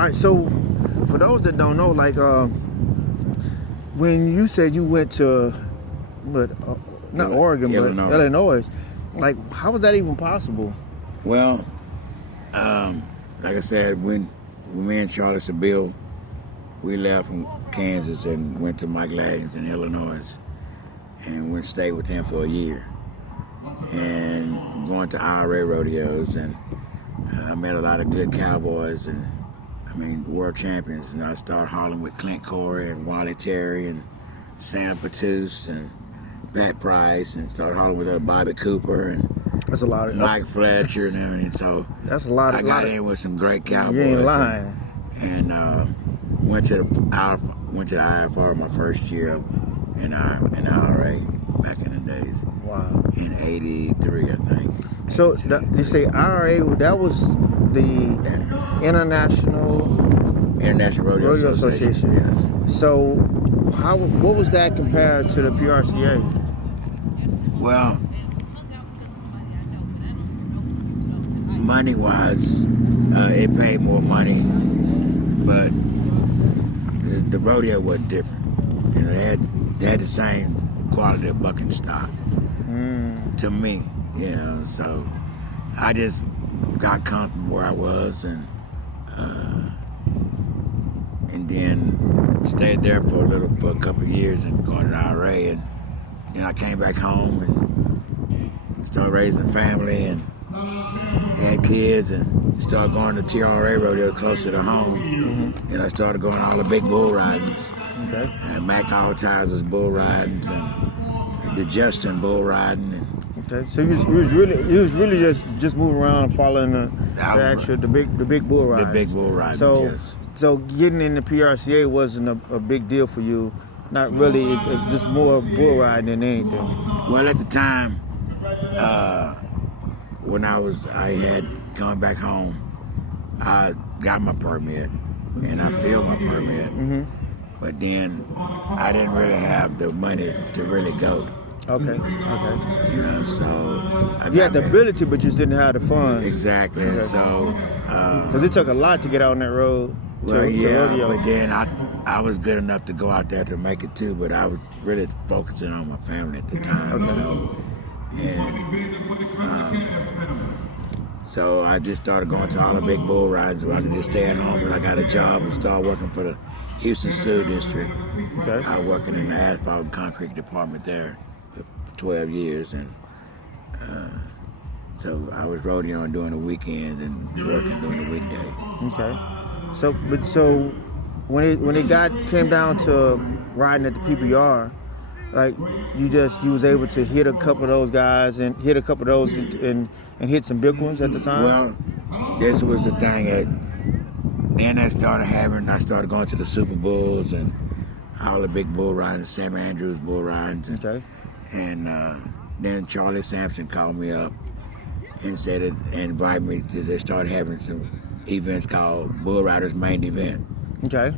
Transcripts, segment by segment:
right, so for those that don't know, like when you said you went to, not Oregon, but Illinois, like how was that even possible? Well, like I said, when me and Charlie Seville, we left from Kansas and went to Mike Lading's in Illinois, and went to stay with him for a year, and going to IRA rodeos, and I met a lot of good cowboys and world champions. And I started hauling with Clint Corey and Wally Terry and Sam Patous and Pat Price, and started hauling with Bobby Cooper and that's a lot of Mike Fletcher and everything. So that's a lot. I got in with some great cowboys. You ain't lying. And went to the IFR my first year in IRA back in the days. Wow. In '83, I think. So you say IRA? That was the International Rodeo Association. Yes. So what was that compared to the PRCA? Well, money-wise, it paid more money, but the rodeo was different. You know, they had the same quality of bucking stock to me. You know, so I just got comfortable where I was, and then stayed there for a couple of years and going to the IRA, and then I came back home and started raising a family and had kids and started going to TRA rodeo closer to home. And I started going all the big bull ridings. Okay. And Mac Alltizer's bull ridings and the Justin bull riding. And okay. So you was really just moving around and following the big bull ridings. The big bull ridings. So getting in the PRCA wasn't a big deal for you. Not really, just more bull riding than anything. Well, at the time, when I had come back home, I got my permit and I filled my permit. But then I didn't really have the money to really go. Okay. You know, so you had the ability, but you just didn't have the funds. Exactly. Okay. So because it took a lot to get out on that road. But then I was good enough to go out there to make it too, but I was really focusing on my family at the time. Okay. You know? And so I just started going to all the big bull rides where I could just stay at home, and I got a job and started working for the Houston School District. Okay. I was working in the asphalt and concrete department there for 12 years, and so I was rodeoing during the weekends and working during the weekday. Okay. So when it came down to riding at the PBR, like you was able to hit a couple of those guys and hit a couple of those and hit some big ones at the time? Well, this was the thing. Then I started going to the Super Bulls and all the big bull riding, Sam Andrews bull riding. Okay. And then Charlie Sampson called me up and invited me to. They started having some events called Bull Riders Main Event. Okay.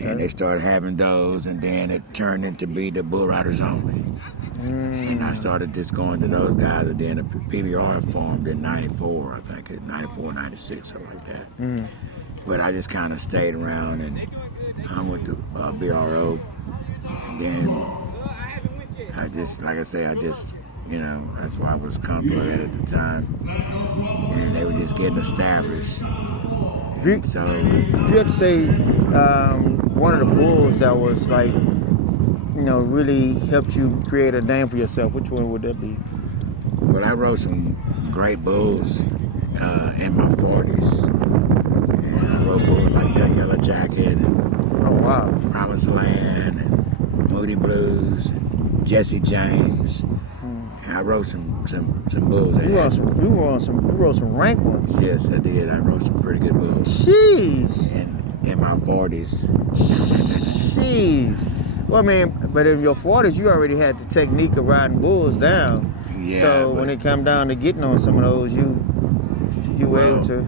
And they started having those, and then it turned into be the Bull Riders only. And I started just going to those guys, and then the PBR formed in '94, I think, 94, '96, something like that. But I just kind of stayed around and hung with the BRO, and then I just, like I say, you know, that's why I was comfortable at the time, and they were just getting established. So if you had to say one of the bulls that was like, you know, really helped you create a name for yourself, which one would that be? Well, I rode some great bulls in my 40s. And I rode bulls like that Yellow Jacket and Promised Land and Moody Blues and Jesse James. And I rode some bulls. You rode some rank ones. Yes, I did. I rode some pretty good bulls. Jeez. In my 40s. Jeez. Well, I mean, but in your 40s, you already had the technique of riding bulls down. Yeah. So when it come down to getting on some of those, you were able to.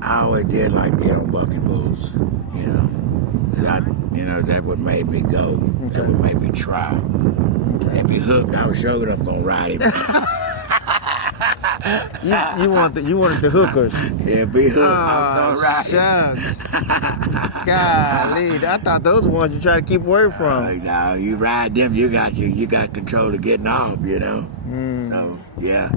I always did like being on bucking bulls, you know. That what made me go. Okay. That what made me try. Okay. If he hooked, I was sure I'm gonna ride him. you wanted the hookers. Yeah, be hooked. I Oh, was gonna ride. shucks. Golly, I thought those ones you try to keep away from. No, you ride them, you got control of getting off, you know. So yeah.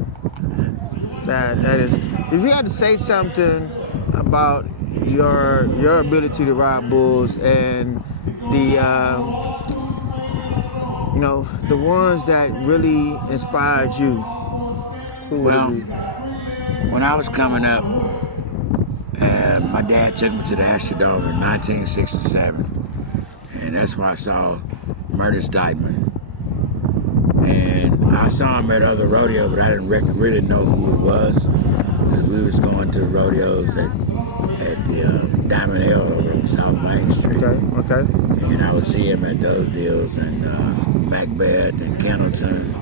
That is. If you had to say something about your ability to ride bulls and the the ones that really inspired you, who would it be? When I was coming up, my dad took me to the Astrodome in 1967, and that's where I saw Murder's Dykeman. And I saw him at other rodeos, but I didn't really know who it was, because we was going to the rodeos at the Diamond Hill over on South Main Street. Okay. And I would see him at those deals, and Macbeth and Kennelton.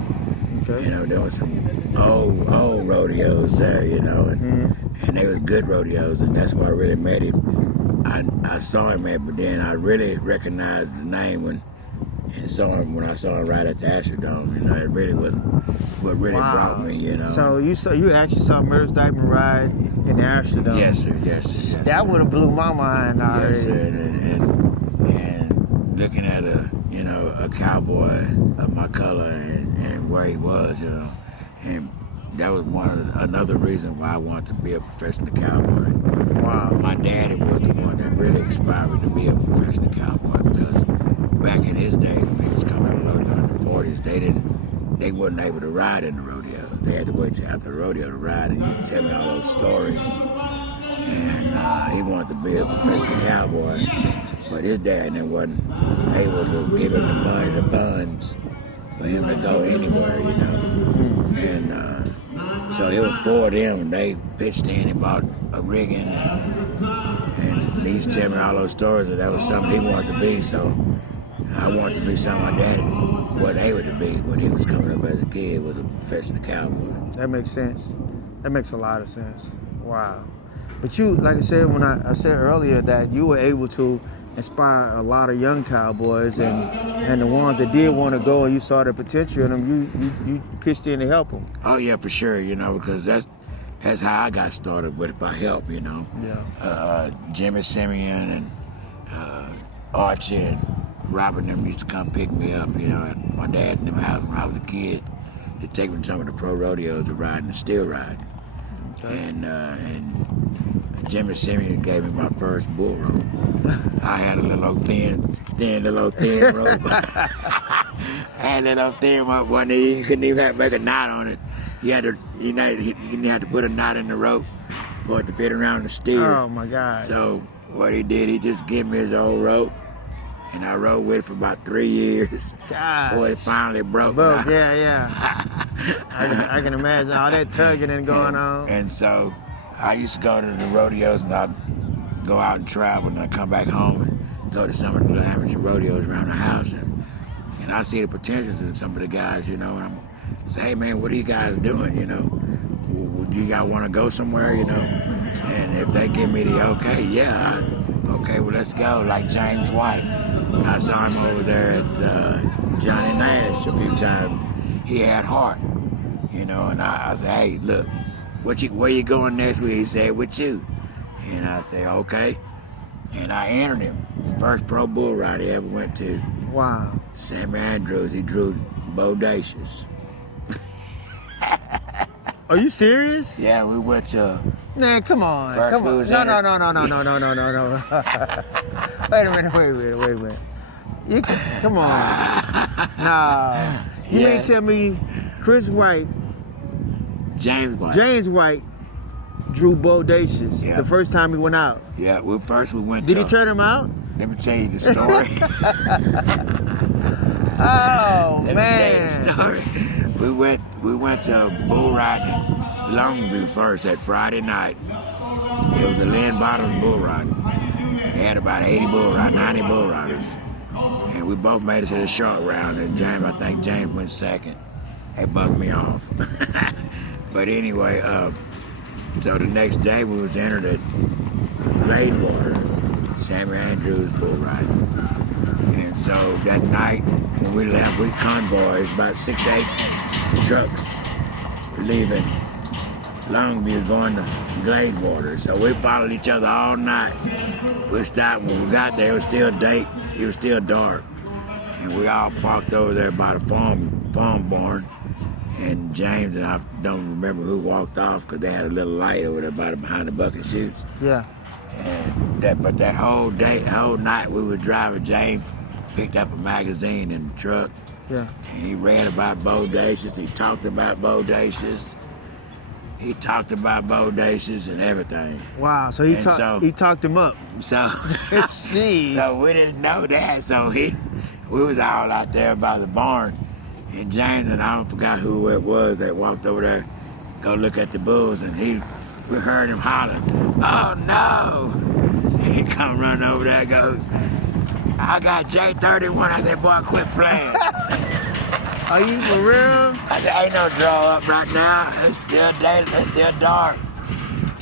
Okay. You know, there was some old rodeos there, you know, and they was good rodeos, and that's where I really met him. I saw him at, but then I really recognized the name when I saw him right at the Astrodome. You know, it really wasn't what really brought me, you know. So you actually saw Murder's Dykeman ride in the Astrodome? Yes, sir. Yes, that would have blew my mind already. Yes, sir. And looking at a cowboy of my color and where he was, you know, and that was another reason why I wanted to be a professional cowboy. Wow. My daddy was the one that really inspired me to be a professional cowboy, because back in his days when he was coming to rodeo in the 40s, they wasn't able to ride in the rodeo. They had to wait till after the rodeo to ride, and he would tell me all those stories. And he wanted to be a professional cowboy, but his dad wasn't able to give him the money, the funds for him to go anywhere, you know. And so there was 4 of them, and they pitched in and bought a rigging, and he's telling me all those stories, and that was something he wanted to be. So I wanted to be something my daddy wasn't able to be when he was coming up as a kid, was a professional cowboy. That makes sense. That makes a lot of sense. Wow. But you, like I said, when I said earlier that you were able to inspire a lot of young cowboys, and the ones that did want to go and you saw the potential in them, you pitched in to help them. Oh yeah, for sure, you know, because that's how I got started, with by help, you know. Yeah. Jimmy Simeon and Archie and Robert and them used to come pick me up, you know, at my dad and them house when I was a kid. They'd take me to some of the pro rodeos to ride and still ride. Okay. And Jimmy Simeon gave me my first bull rope. I had a little thin rope. I had a little thin one that you couldn't even make a knot on it. You had to put a knot in the rope for it to fit around the steer. Oh my God. So what he did, he just gave me his old rope, and I rode with it for about 3 years. God. Before it finally broke. Yeah. I can imagine all that tugging and going on. And so I used to go to the rodeos, and I'd go out and travel, and I'd come back home and go to some of the amateur rodeos around the house, and I see the potentials in some of the guys, you know, and I say, hey man, what are you guys doing, you know? Do you guys want to go somewhere, you know? And if they give me the okay, okay, well let's go. Like James White, I saw him over there at Johnny Nash a few times. He had heart, you know, and I said, hey, look, where you going next week? He said, with you. And I said, okay. And I entered him. The first pro bull ride he ever went to. Wow. Sammy Andrews, he drew Bodacious. Are you serious? Yeah, we went to. Nah, come on. First Come we on. was No. Wait a minute. You can, come on. No. You Yeah. ain't tell me Chris White, James White. James White drew Bodacious Yeah. the first time he went out. Yeah, we went Did to. he turn him out? Let me tell you the story. Oh, Let man. me tell you the story. We went to bull riding Longview first that Friday night. It was the Lynn Bottoms bull riding. They had about 90 bull riders. And we both made it to the short round, and I think James went second. That bugged me off. But anyway, so the next day we was entered at Bladewater, Sammy Andrews bull riding. And so that night when we left, we convoys about 6-8 trucks leaving Longview going to Gladewater. So we followed each other all night. We stopped when we got there. It was still day. It was still dark, and we all parked over there by the farm barn. And James and I don't remember who walked off because they had a little light over there behind the bucket chutes. Yeah. And that whole night we were driving. James picked up a magazine in the truck. Yeah. And he read about bodacious. He talked about bodacious. He talked about bodacious and everything. Wow. So he talked him up. So, Jeez. so we didn't know that. So we was all out there by the barn. And James and I forgot who it was that walked over there, go look at the bulls, and we heard him hollering, "Oh no!" And he come running over there and goes, "I got J31." I said, "Boy, quit playing." Are you for real? I said, "Ain't no draw up right now. It's still day. It's still dark."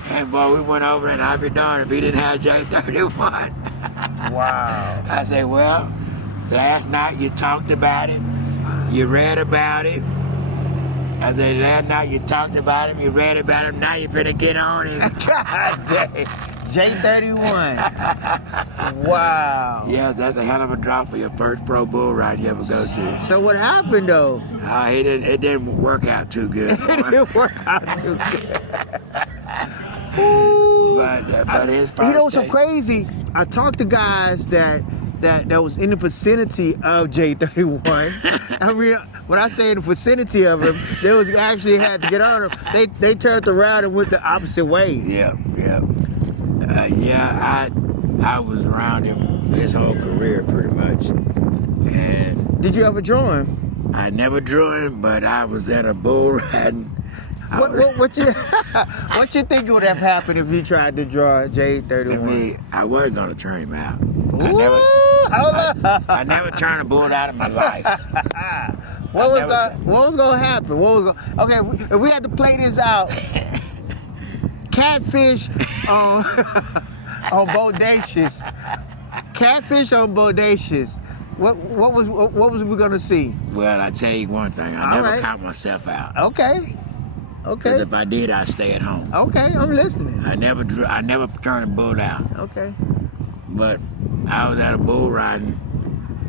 And boy, we went over and I'd be darned if he didn't have J31. Wow. I said, "Well, last night you talked about it. You read about it." I said, "Last night you talked about him, you read about him, now you finna get on him." God dang. J31. Wow. Yeah, that's a hell of a drop for your first pro bull ride you ever go to. So what happened though? It didn't work out too good. It didn't work out too good. But his first you know what's so day- crazy? I talked to guys that was in the vicinity of J31. I mean, when I say in the vicinity of him, they was actually had to get on him. They turned around and went the opposite way. Yeah. I was around him his whole career pretty much. And Did you ever draw him? I never drew him, but I was at a bull riding. What you think would have happened if you tried to draw J31? I wasn't gonna turn him out. I never turned a bull out in my life. What was gonna happen? Okay, if we had to play this out, catfish on bodacious. Catfish on bodacious. What was we gonna see? Well, I tell you one thing, I never count myself out. Okay. Because if I did, I'd stay at home. Okay, I'm listening. I never turned a bull out. Okay. But I was at a bull riding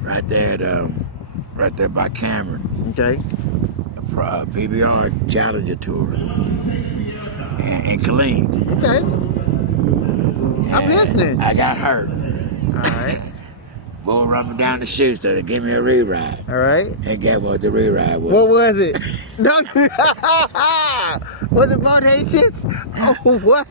right there by Cameron. Okay. A PBR Challenger Tour in Killeen. Okay. I'm listening. I got hurt. All right. Bull run me down the chute, so they gave me a re-ride. All right. And guess what the re-ride was? What was it? No. Was it bodacious? Oh, what?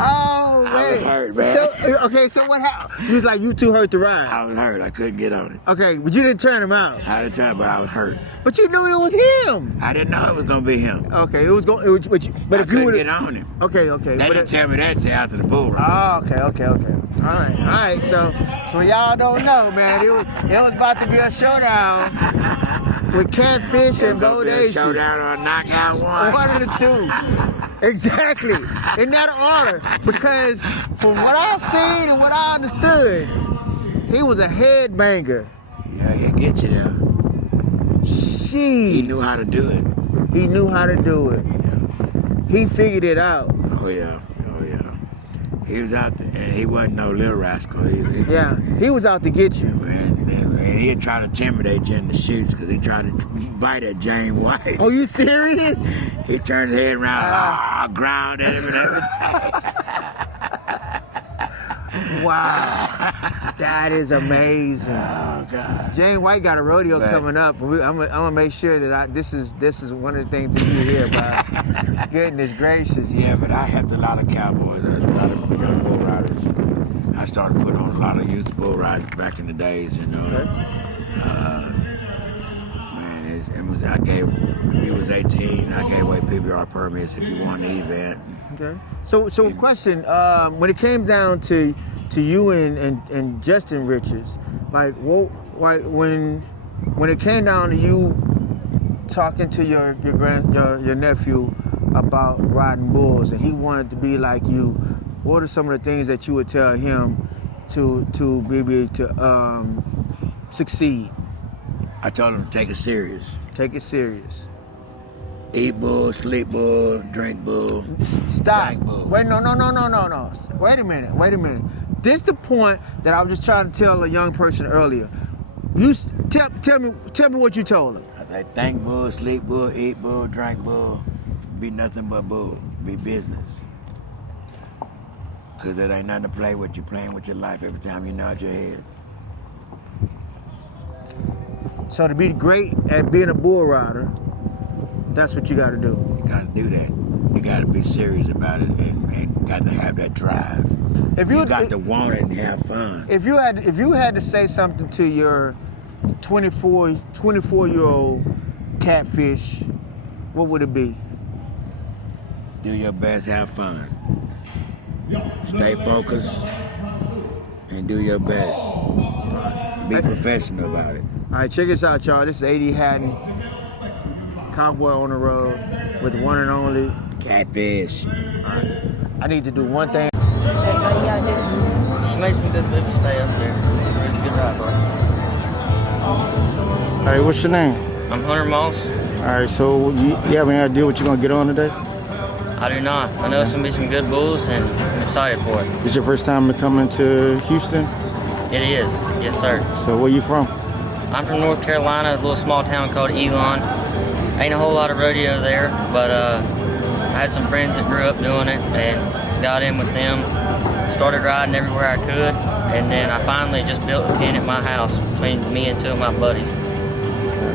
Oh, man. I was hurt, man. So what happened? You was like, you too hurt to ride. I was hurt. I couldn't get on it. Okay, but you didn't turn him out. I didn't try, but I was hurt. But you knew it was him. I didn't know it was gonna be him. Okay, but I if you couldn't would get on him. Okay. They didn't tell me that until after the bull ride. Oh, okay. All right. So y'all don't know, man. It was about to be a showdown with catfish and bodacious. Showdown or a knockout one. One of the two. Exactly. In that order. Because from what I've seen and what I understood, he was a headbanger. Yeah, he'll get you there. Jeez. He knew how to do it. He knew how to do it. He figured it out. Oh yeah. He was out there, and he wasn't no little rascal. He was out to get you. And he'd try to intimidate you in the chutes because he tried to bite at James White. Oh, you serious? He turned his head around, growled at him and everything. Wow. That is amazing. Oh God. James White got a rodeo coming up. I'm gonna make sure that this is one of the things that you hear about. Goodness gracious. Yeah, but I helped a lot of cowboys, a lot of young bull riders. I started putting on a lot of youth bull riders back in the days, you know. Okay. Man, he was 18. I gave away PBR permits if you won the event. Okay. So a question, when it came down to you and Justin Richards, like when it came down to you talking to your nephew about riding bulls and he wanted to be like you, what are some of the things that you would tell him to be able to succeed? I told him to take it serious. Take it serious. Eat bull, sleep bull, drink bull. Stop. Drink bull. Wait, no. Wait a minute. This the point that I was just trying to tell a young person earlier. Tell me what you told him. I say think bull, sleep bull, eat bull, drink bull. Be nothing but bull. Be business. Cause there ain't nothing to play with. You're playing with your life every time you nod your head. So to be great at being a bull rider, that's what you got to do. You gotta do that. You gotta be serious about it and got to have that drive. If You got to want it and have fun. If you had to say something to your 24-year-old catfish, what would it be? Do your best, have fun. Stay focused and do your best. Be professional about it. All right, check this out, y'all. This is A.D. Hatton, cowboy on the road with the one and only Catfish. All right. I need to do one thing. That's all you gotta do. Make some good moves, stay up there. It's a good ride, bro. All right, what's your name? I'm Hunter Moss. All right, so you have any idea what you're gonna get on today? I do not. I know it's gonna be some good bulls, and I'm excited for it. This your first time coming to Houston? It is, yes, sir. So where you from? I'm from North Carolina, a little small town called Elon. Ain't a whole lot of rodeo there, but I had some friends that grew up doing it and got in with them. Started riding everywhere I could, and then I finally just built a pen at my house between me and two of my buddies.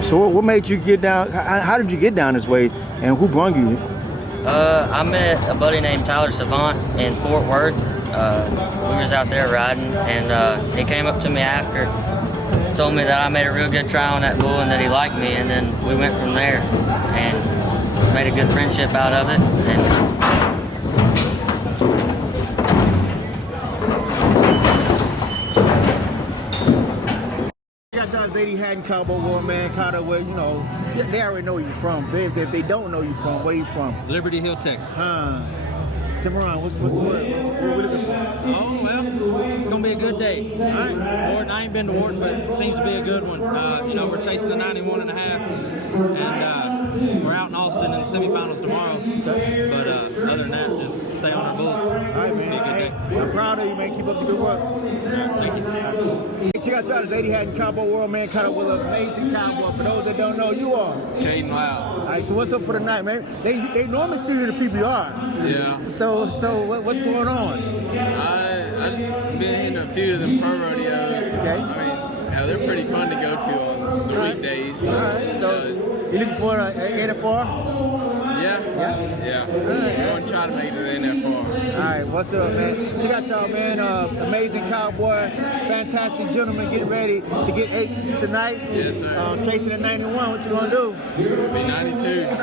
So what made you get down? How did you get down this way, and who brought you? I met a buddy named Tyler Savant in Fort Worth. We was out there riding, and he came up to me after, told me that I made a real good try on that bull and that he liked me, and then we went from there and made a good friendship out of it. And A.D. Hatton, cowboy war man, kind of where, you know, they already know where you're from. If they don't know you from, where you from? Liberty Hill, Texas. Cimarron, what's the word? What we looking for? Oh, well, it's going to be a good day. All right. Wharton, I ain't been to Wharton, but it seems to be a good one. You know, we're chasing the 91 and a half, and we're out in Austin in the semifinals tomorrow. Okay. But other than that, just stay on our bulls. All right, man. Be a good day. Hey, I'm proud of you, man. Keep up the good work. Thank you. Check out y'all, this A.D. Hatton, cowboy world man, kind of with an amazing cowboy. For those that don't know, you are. Caden Loud. All right, so what's up for the night, man? They normally see you in the PBR. Yeah. So what's going on? I just been hitting a few of them pro rodeos. Okay. I mean, hell, they're pretty fun to go to on the weekdays. All right, so you looking for an NFR? Yeah. We're going to try to make it to the NFR. All right, what's up, man? Check out y'all, man. Amazing cowboy, fantastic gentleman. Get ready to get 8 tonight. Yes, sir. Chasing at 91. What you gonna do? It'll be 92. All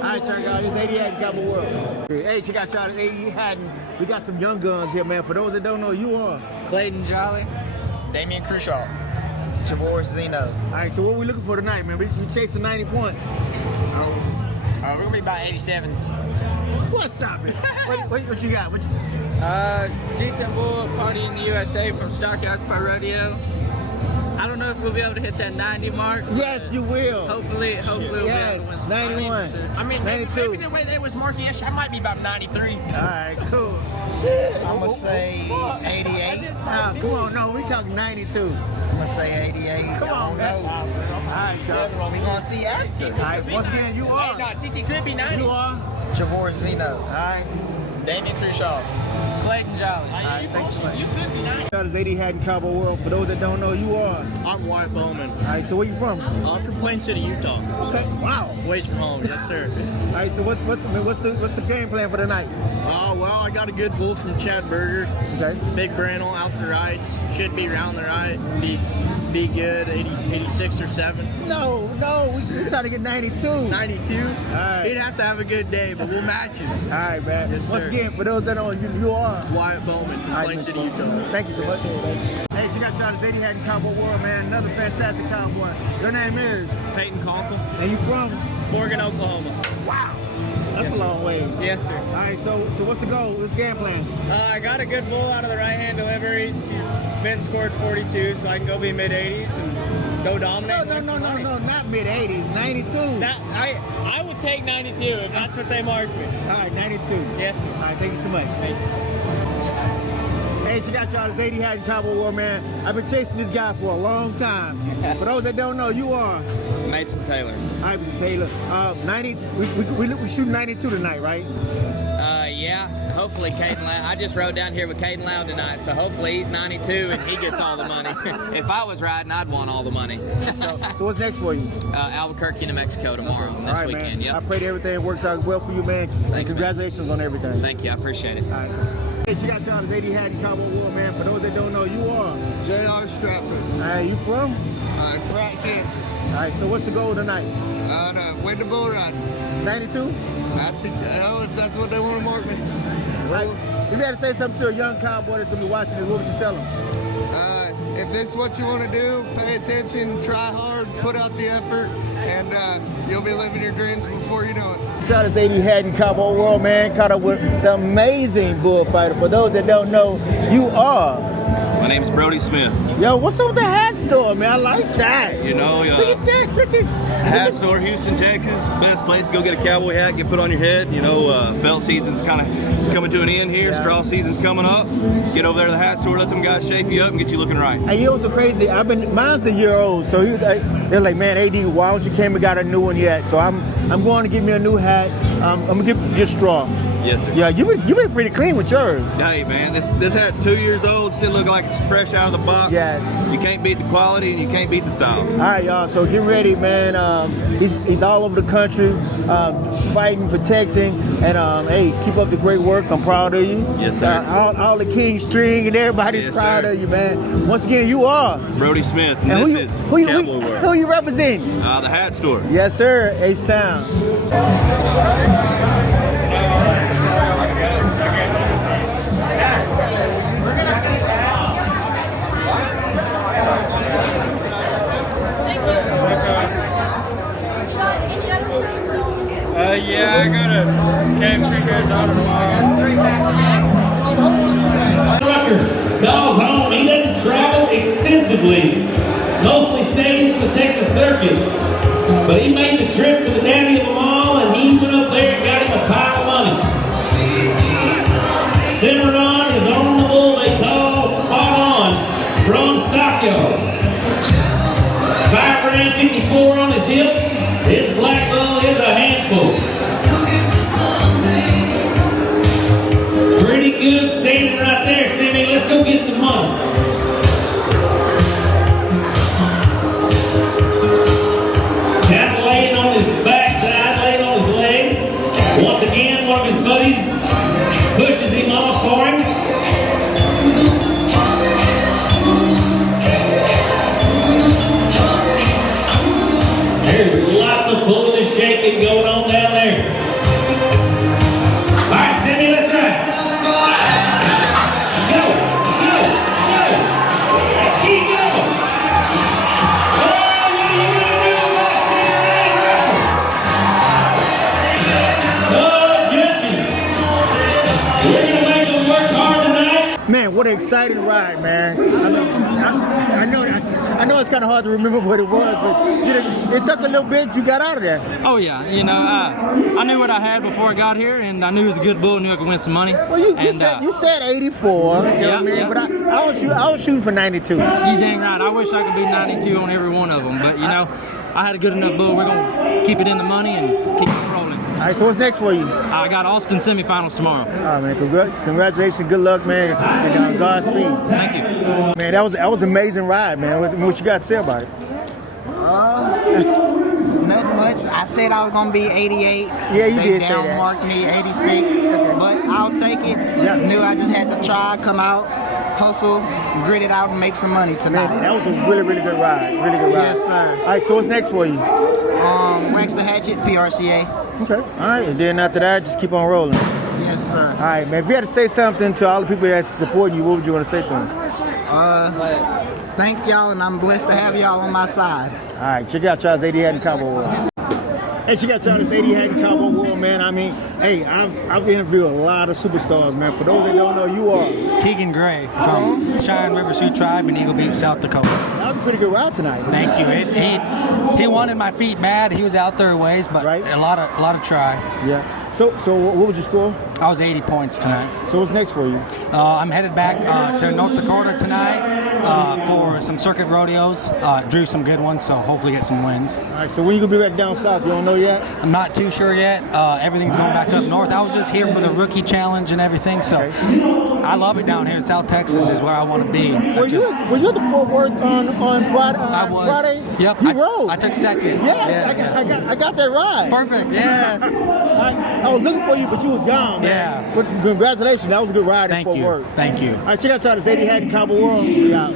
right, check out this 80 Hatton Cowboy World. Hey, check out y'all, 80 Hatton. We got some young guns here, man. For those that don't know, you are. Clayton Jolly. Damian Crushaw. Javor Zeno. All right, so what we looking for tonight, man? We chasing 90 points. We're going to be about 87. What? Stop it. What you got? Decent bull, party in the USA from Stockyards by Rodeo. I don't know if we'll be able to hit that 90 mark. Yes, you will. Hopefully we'll be able to Yes, win some 91. money for sure. I mean, 92. maybe the way they was marking it, I might be about 93. All right, cool. I'm going to say 88. Nah, come on, no, we talking 92. I'm going to say 88. Come on, I man. don't know. All right, y'all. We going to see after. All right, once again, you are. Hey, no, TT could be 90. You are. Javor Zeno. All right. Damian Crushaw. Clayton Jolly. You could be 90. That is 80 Hatton Cowboy World. For those that don't know, you are. I'm Wyatt Bowman. All right, so where you from? I'm from Plain City, Utah. Okay. Wow. Ways from home, yes sir. All right, so what's the game plan for the night? Well, I got a good bull from Chad Berger. Okay. Big Brannel out the rights. Should be around the right. Be good. 86 or 7. No, we trying to get 92. 92. right. He'd have to have a good day, but we'll match him. All right, man. Yes, Once sir. again, for those that don't know, you are. Wyatt Bowman from All right, Plain Mr. City, Bowman. Utah. Thank you so much. Hey, check out y'all, this 80 Hatton Cowboy World, man. Another fantastic cowboy. Your name is? Peyton Conkle, And you from? Morgan, Oklahoma. Wow. That's a long ways. Yes, sir. All right, so what's the goal? What's the game plan? I got a good bull out of the right-hand delivery. She's been scored 42, so I can go be mid-80s and go dominate. No, not mid-80s, 92. I would take 92 if that's what they marked me. All right, 92. Yes, sir. All right, thank you so much. Thank you. Hey, check out y'all, this 80 Hatton Cowboy War, man. I've been chasing this guy for a long time. For those that don't know, you are Mason Taylor. All right, Mr. Taylor. 90. We shooting 92 tonight, right? Yeah. Hopefully, Caden Loud. I just rode down here with Caden Loud tonight, so hopefully he's 92 and he gets all the money. If I was riding, I'd want all the money. So what's next for you? Albuquerque, New Mexico tomorrow. This all right, weekend. Man. Yep. I pray that everything works out well for you, man. Thanks, Congratulations on everything. Thank you. I appreciate it. All right. Hey, check out y'all, this 80 Hatton Cowboy War, man. For those that don't know, you are J.R. Stratford, All right, you from? Pratt, Kansas. All right, so what's the goal tonight? Win the bull ride. 92? That's it. Hell, if that's what they want to mark me. Well, if you had to say something to a young cowboy that's going to be watching this, what would you tell him? If this is what you want to do, pay attention, try hard, put out the effort, and you'll be living your dreams before you know it. Shout out to 80 Hatton Cowboy World, man. Caught up with the amazing bullfighter. For those that don't know, you are. My name's Brody Smith. Yo, what's up with the hat store, man? I like that. You know, Look at that. Look at hat store, Houston, Texas. Best place to go get a cowboy hat, get put on your head. You know, felt season's kind of coming to an end here. Yeah. Straw season's coming up. Get over there to the hat store, let them guys shape you up and get you looking right. Hey, you know what's so crazy? Mine's a year old, so they're like, man, AD, why don't you came and got a new one yet? So I'm going to get me a new hat. I'm gonna get your straw. Yes, sir. Yeah, you been pretty clean with yours. Hey, man, this hat's 2 years old. Still look like it's fresh out of the box. Yes. You can't beat the quality and you can't beat the style. All right, y'all. So get ready, man. He's all over the country, fighting, protecting, and hey, keep up the great work. I'm proud of you. Yes, sir. All the King String and everybody's Yes, proud sir. of you, man. Once again, you are Brody Smith, and And this is who Cowboy World. who you representing? The hat store. Yes, sir. H-Town. Yeah, I got a Cam Creekers out of Rucker calls home. He doesn't travel extensively. Mostly stays in the Texas circuit. But he made the trip to the daddy of them all, and he went up there and got him a pile of money. Cimarron is on the bull they call Spot On from Stockyards. 5 grand 54 on his hip. This black bull is a handful. Pretty good standing right there, Sammy. Let's go get some money. Kind of laying on his backside, laying on his leg. Once again, one of his buddies pushes him off for him. There's lots of pulling and shaking going on down there. All right, Sammy, let's ride. Go, go, go. Keep going. Oh, what are you going to do about Sammy? Oh, judges. We're going to make them work hard tonight. Man, what an exciting ride, man. I know it's kind of hard to remember what it was, but it took a little bit. You got out of there. Oh yeah, you know, I knew what I had before I got here, and I knew it was a good bull. Knew I could win some money. Well, you said 84, you know what I mean? yeah. But I was shooting for 92. You dang right. I wish I could be 92 on every one of them, but you know, I had a good enough bull. We're gonna keep it in the money and keep it rolling. All right, so what's next for you? I got Austin semifinals tomorrow. All right, man. Congratulations. Good luck, man. And Godspeed. Thank you. Man, that was an amazing ride, man. What you got to say about it? Nothing much. I said I was gonna be 88. Yeah, you they did say that. They downmarked me 86, but I'll take it. Yeah. Knew I just had to try, come out, hustle, grit it out, and make some money tonight. Man, that was a really, really good ride. Really good ride. Yes, sir. All right, so what's next for you? Wax the Hatchet, PRCA. Okay. All right, and then after that, just keep on rolling. Yes, sir. All right, man. If you had to say something to all the people that's supporting you, what would you want to say to them? Thank y'all, and I'm blessed to have y'all on my side. All right, check out y'all's 80 Hatton Cowboy World. Hey, check out y'all this 80 hat and cowboy world, man. I mean, hey, I've interviewed a lot of superstars, man. For those that don't know, you are Tegan Gray from Cheyenne River Sioux Tribe in Eagle Beach, South Dakota. That was a pretty good ride tonight. Thank you. He wanted my feet bad. He was out there a ways, but right? a lot of try. Yeah. So what was your score? I was 80 points tonight. So what's next for you? I'm headed back to North Dakota tonight for some circuit rodeos. Drew some good ones, so hopefully get some wins. All right. So when you gonna be back down south? You don't know yet? I'm not too sure yet. Everything's going back up north. I was just here for the rookie challenge and everything, so I love it down here in South Texas. Is where I want to be. Was you at the Fort Worth on Friday? I was. Friday? Yep. You rode. I took second. Yeah. I got that ride. Perfect. Yeah. I was looking for you, but you was gone, man. Yeah. But congratulations. That was a good ride in Thank Fort you. Worth. Thank you. All right, check out y'all this 80 hat and cowboy world. We out.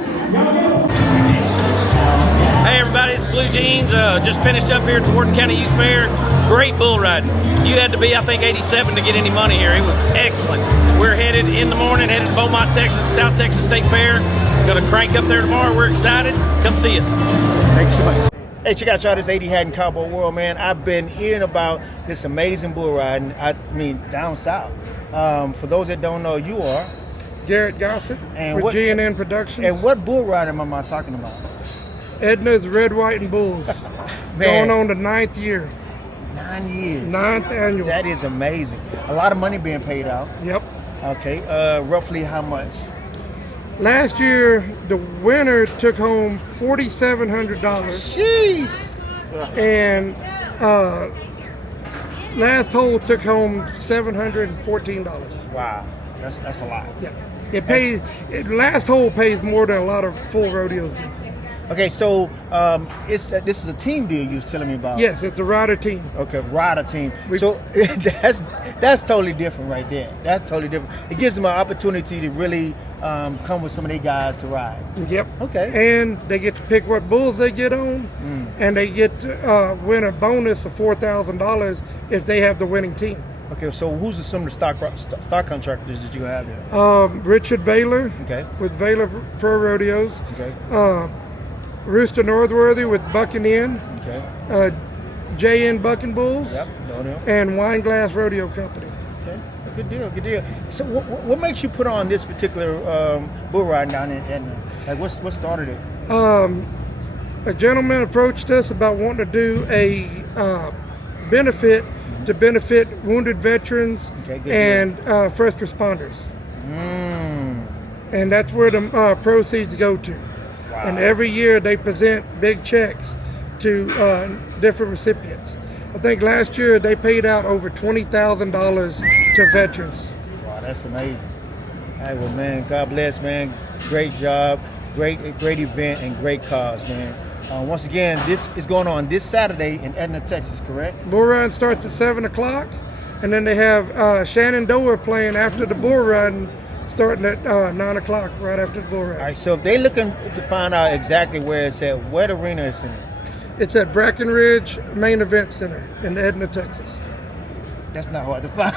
Hey everybody, it's Blue Jeans. Just finished up here at the Wharton County Youth Fair. Great bull riding. You had to be, I think, 87 to get any money here. It was excellent. We're headed in the morning, headed to Beaumont, Texas, South Texas State Fair. Going to crank up there tomorrow. We're excited. Come see us. Thank you so much. Hey, check out y'all this 80 hat and cowboy world, man. I've been hearing about this amazing bull riding. I mean, down south. For those that don't know, you are Garrett Gossett and with G&N Productions. And what bull riding am I talking about? Edna's Red, White, and Bulls. Going on the 9th year. 9 years. 9th annual. That is amazing. A lot of money being paid out. Yep. Okay. Roughly how much? Last year, the winner took home $4,700. Jeez. And last hole took home $714. Wow. That's a lot. Yeah. It pays. Last hole pays more than a lot of full rodeos do. Okay, so this is a team deal you was telling me about. Yes, it's a rider team. Okay, rider team. So that's totally different right there. That's totally different. It gives them an opportunity to really come with some of their guys to ride. Yep. Okay. And they get to pick what bulls they get on, and they get to win a bonus of $4,000 if they have the winning team. Okay, so who's some of the stock contractors that you have there? Richard Vaylor. Okay. With Vaylor Pro Rodeos. Okay. Rooster Northworthy with Bucking In. Okay. J.N. Bucking Bulls. Yep. No. And Wineglass Rodeo Company. Okay. Good deal. So what makes you put on this particular bull riding down in Edna? Like what started it? A gentleman approached us about wanting to do a benefit to benefit wounded veterans and first responders. And that's where the proceeds go to. Wow. And every year they present big checks to different recipients. I think last year they paid out over $20,000 to veterans. Wow, that's amazing. All right, well, man, God bless, man. Great job, great event, and great cause, man. Once again, this is going on this Saturday in Edna, Texas, correct? Bull riding starts at 7 o'clock, and then they have Shenandoah playing after the bull riding, starting at 9 o'clock, right after the bull riding. All right, so if they're looking to find out exactly where it's at, what arena is it in? It's at Brackenridge Main Event Center in Edna, Texas. That's not hard to find.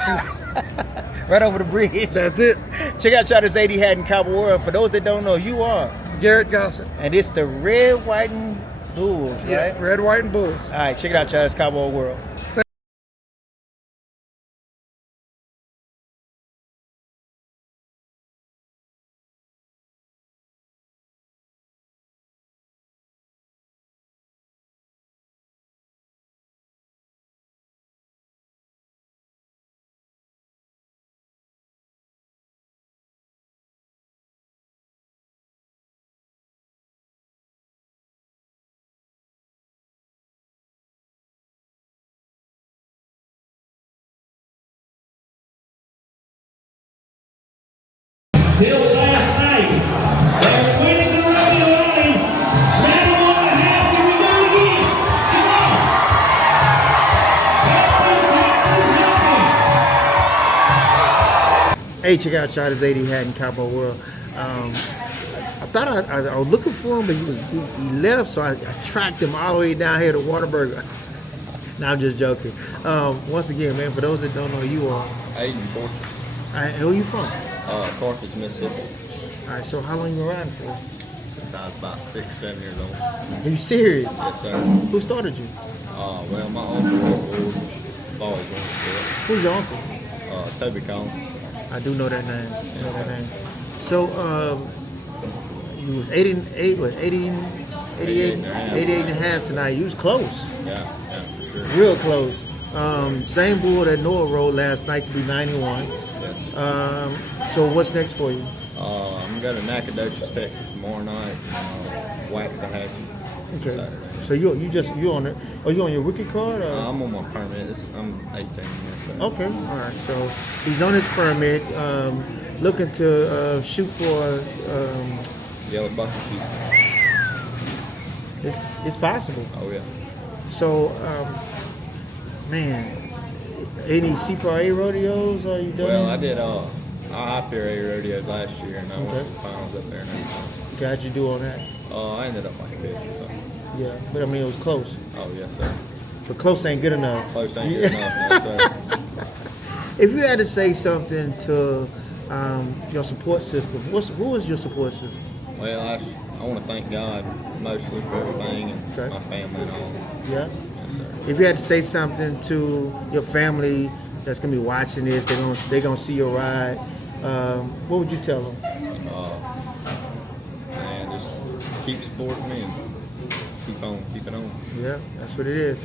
Right over the bridge. That's it. Check out y'all this 80 hat and cowboy world. For those that don't know, you are Garrett Gossett. And it's the Red, White, and Bulls, right? Yeah, Red, White, and Bulls. All right, check it out, y'all. It's Cowboy World. Till last night, they're winning the rodeo alley. 91.5. Can we do it again? Come on. Hey, check out y'all this 80 hat and Cowboy World. I thought I was looking for him, but he left, so I tracked him all the way down here to Whataburger. Now I'm just joking. Once again, man, for those that don't know, you are Aiden Porter. All right, who are you from? Carthage, Mississippi. All right, so how long you been riding for? since I was about 6 or 7 years old. Are you serious? Yes, sir. Who started you? Well, my uncle was always wanted to do it. Who's your uncle? Toby Collins. I do know that name. I know that name. So, you was 88, what, 88 and a half tonight. You was close. Yeah, for sure. Real close. Same bull that Noah rode last night to be 91. Yes. So what's next for you? I'm going to Nacogdoches, Texas tomorrow night. Wax the hatchet. Okay. Saturday. So you on it? Are you on your rookie card? Or? I'm on my permit. I'm 18. Yes, sir. Okay. All right. So he's on his permit, looking to shoot for. Yellow bucket shoot. It's possible. Oh yeah. So, man, any CPRA rodeos? Are you done? Well, I did IPRA rodeos last year, and I went to the finals up there. And how'd you do on that? I ended up like 5th. So. Yeah, but I mean it was close. Oh yes, sir. But close ain't good enough. Close ain't good enough, no, sir. If you had to say something to your support system, who is your support system? Well, I want to thank God mostly for everything and my family and all. Yeah. Yes, sir. If you had to say something to your family that's gonna be watching this, they're gonna see your ride. What would you tell them? Man, just keep supporting me and keep it on. Yeah, that's what it is.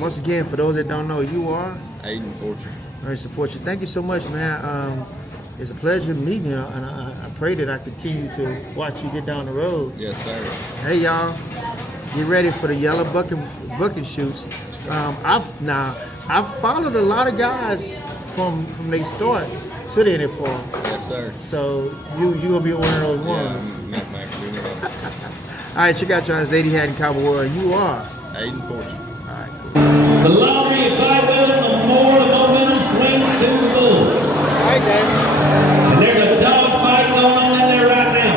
Once again, for those that don't know, you are Aiden Fortune. I support you. Thank you so much, man. It's a pleasure meeting you, and I pray that I continue to watch you get down the road. Yes, sir. Hey, y'all, get ready for the yellow bucket shoots. I've followed a lot of guys from they start sitting in it for them. Yes, sir. So you gonna be one of those ones. Yeah, All right, check out y'all. It's 80 Hat and Cowboy World. You are Aiden Fortune. All right, cool. The longer you fight with him, the more the momentum swings to the bull. All right, David. And there's a dog fight going on in there right now.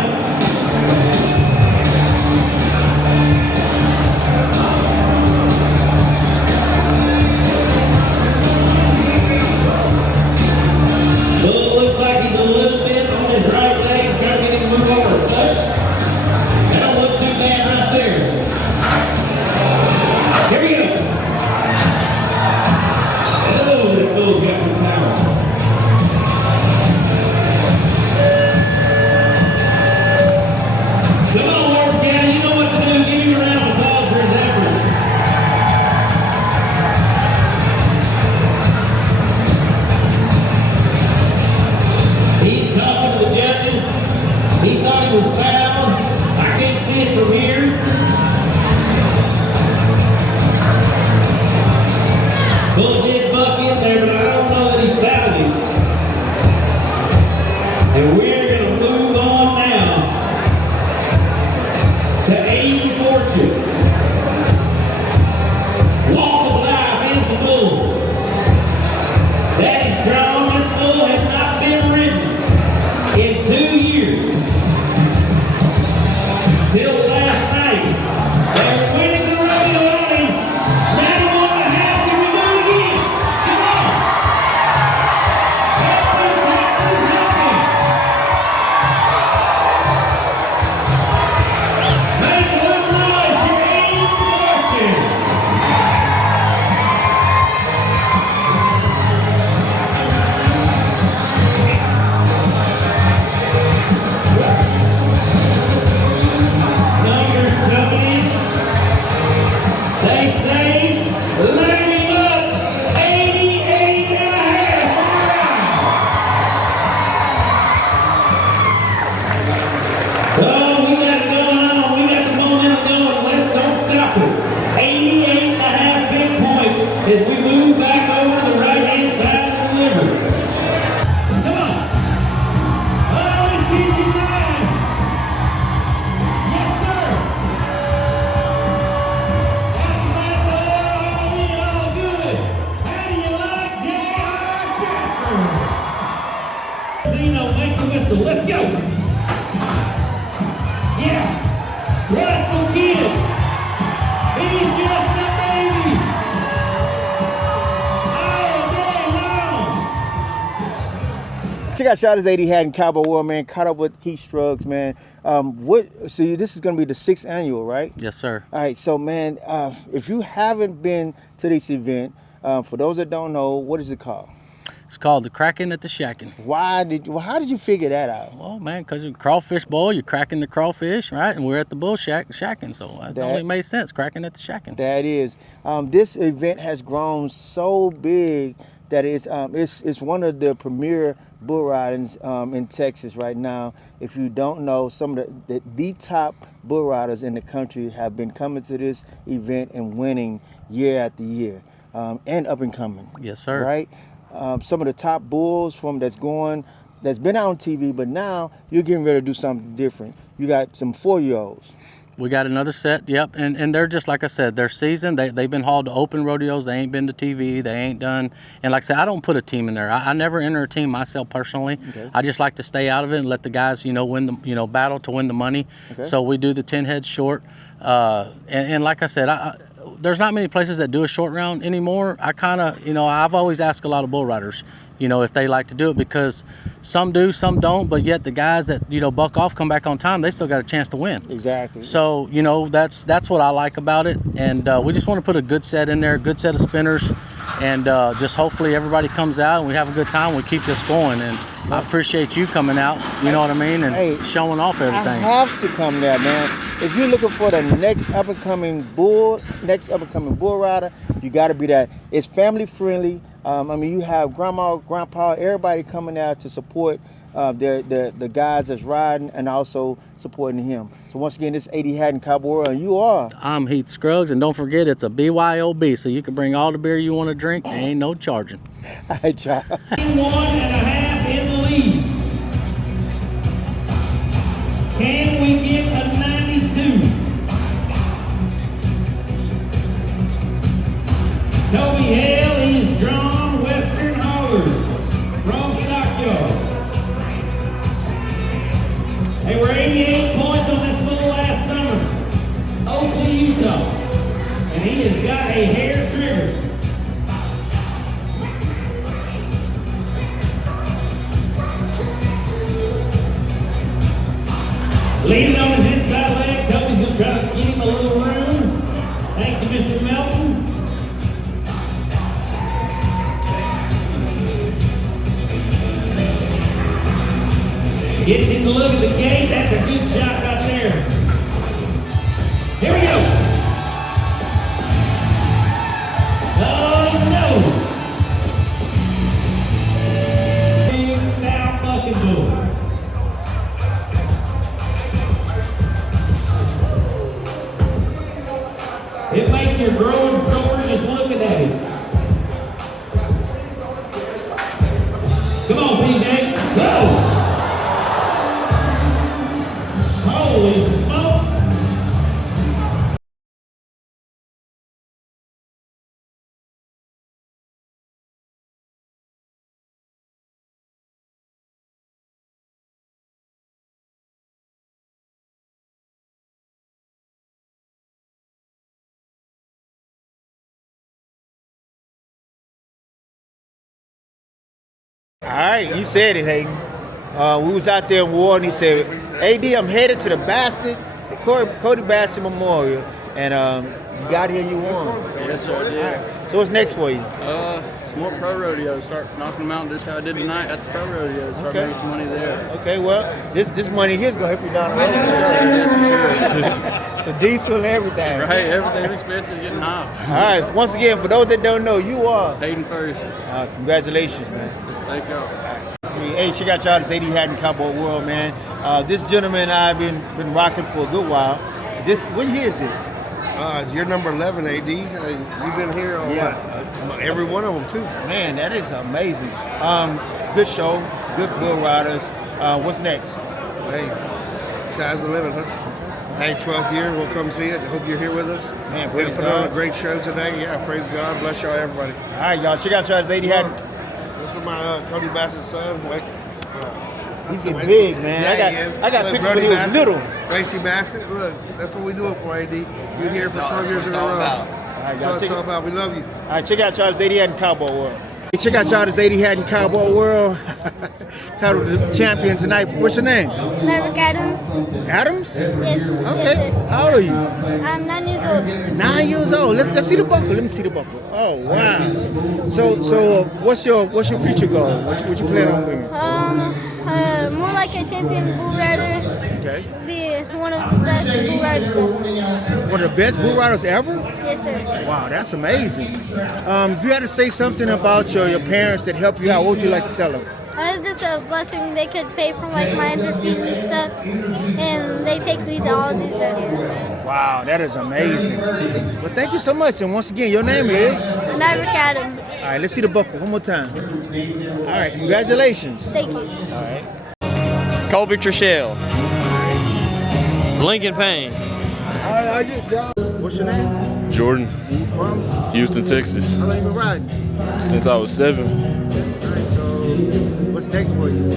Bull looks like he's a little bit on his right leg, trying to get him to move over a touch. That don't look too bad right there. Here we go. Oh, that bull's got some power. Come on, Lord County, you know what to do. Give him a round of applause for his effort. He's talking to the judges. He thought he was fouled. I can't see it from here. Bull did buck in there, but I don't know that he fouled him. And we're going to move on now to Aiden Fortune. Walk of Life is the bull. That is drawn. This bull had not been ridden in 2 years. Till last night. They're winning the rodeo on him. 91 and a half. Can we do it again? Come on. Every Texas happy. Make a little noise for Aiden Fortune. Numbers coming in. They say, line him up. 88 and a half. Oh, we got it going on. We got the momentum going. Let's don't stop it. 88 and a half big points as we move back over to the right-hand side of the liver. Come on. Oh, let's keep it going. Yes, sir. That's my boy. We all good. How do you like J.R. Stratford? Zeno, make the whistle. Let's go. Yeah, Russell Kid. He's just a baby. All day long. check out Charlotte's 80 Hat and Cowboy World, man. Caught up with Heat Struggs, man. So this is going to be the 6th annual, right? Yes, sir. All right, so, man, if you haven't been to this event, for those that don't know, what is it called? It's called the Cracking at the Shacking. How did you figure that out? Well, man, because crawfish boil, you're cracking the crawfish, right? And we're at the bull shacking, so that only made sense, cracking at the shacking. That is. This event has grown so big that it's one of the premier bull ridings in Texas right now. If you don't know, some of the top bull riders in the country have been coming to this event and winning year after year, and up and coming. Yes, sir. Right? Some of the top bulls that's been out on TV, but now you're getting ready to do something different. You got some 4-year-olds. We got another set, yep, and they're just like I said, they're seasoned. They've been hauled to open rodeos. They ain't been to TV. They ain't done. And like I said, I don't put a team in there. I never enter a team myself personally. Okay. I just like to stay out of it and let the guys, win the, battle to win the money. Okay. So we do the 10 heads short, and like I said, there's not many places that do a short round anymore. I kind of, I've always asked a lot of bull riders, if they like to do it, because some do, some don't, but yet the guys that, buck off, come back on time, they still got a chance to win. Exactly. So, that's what I like about it. And we just want to put a good set in there, a good set of spinners, and just hopefully everybody comes out and we have a good time. We keep this going. And I appreciate you coming out, you know what I mean, and showing off everything. I have to come there, man. If you're looking for the next up-and-coming bull rider, you got to be there. It's family friendly. You have grandma, grandpa, everybody coming out to support the guys that's riding and also supporting him. So once again, this 80 Hat and Cowboy World, and you are. I'm Heath Scruggs, and don't forget it's a BYOB, so you can bring all the beer you want to drink. There ain't no charging. All right, John. 1.5 in the lead. Can we get a 92? Toby Hale, he's drawn Western Haulers from Stockyard. They were 88 points on this bull last summer, Oakley, Utah, and he has got a hair trigger. Leaning on his inside leg, Toby's going to try to get him a little room. Thank you, Mr. Melton. Gets him to look at the gate. That's a good shot right there. Here we go. Oh, no. Big, stout fucking bull. It makes your growing sore just looking at it. Come on, PJ. Go! Holy smokes! All right, you said it, Hayden. We was out there in War, and he said, AD, I'm headed to the Cody Bassett Memorial, and you got here, you won. Yes, sir, I did. Right. So what's next for you? Some more pro rodeos. Start knocking them out just how I did tonight at the pro rodeos. Start making some money there. Okay, well, this money here is going to help you down the road. Yes, the diesel and everything. That's right, everything's expensive, getting high. All right, once again, for those that don't know, you are Hayden First. Congratulations, man. Thank y'all. Hey, check out y'all this 80 Hat and Cowboy World, man. This gentleman and I have been rocking for a good while. What year is this? You're number 11, AD. You've been here on every one of them too. Man, that is amazing. Good show, good bull riders. What's next? Hey, sky's the limit, huh? Hey, 12th year, we'll come see it. Hope you're here with us. Man, we're praise gonna put on God. a great show today. Yeah, praise God. Bless y'all, everybody. All right, y'all. Check out y'all's 80 Hat. This is my Cody Bassett's son. He's getting big, man. Yeah, I got pictures when he was little. Racy Bassett. Look, that's what we do it for, AD. You're here for 12 years in a row. All right, that's what it's all about. We love you. All right, check out y'all's 80 Hat and Cowboy World. Check out y'all, this 80 Hatton Cowboy World. Title champion tonight. What's your name? Maverick Adams. Adams? Yes. Okay. Yes, How old are you? I'm 9 years old. 9 years old. Let's see the buckle. Let me see the buckle. Oh wow. So what's your future goal? What you plan on being? More like a champion bull rider. Okay. Be one of the best bull riders ever. One of the best bull riders ever? Yes, sir. Wow, that's amazing. If you had to say something about your parents that helped you out, what would you like to tell them? It's just a blessing. They could pay for like my enter fees and stuff, and they take me to all these rodeos. Wow, that is amazing. Well, thank you so much. And once again, your name is? Maverick Adams. All right, let's see the buckle one more time. All right, congratulations. Thank you. All right. Colby Trishell. Lincoln Payne. What's your name? Jordan. Where you from? Houston, Texas. How long you been riding? Since I was 7. All right, so what's next for you?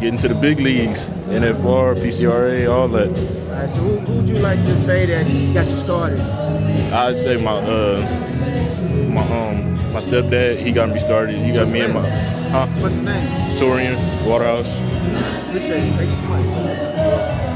Getting to the big leagues, NFR, PCRA, all that. All right, so who would you like to say that got you started? I'd say my stepdad. He got me started. He got me in my. What's his name? Torian Waterhouse. Appreciate it. Thank you so much.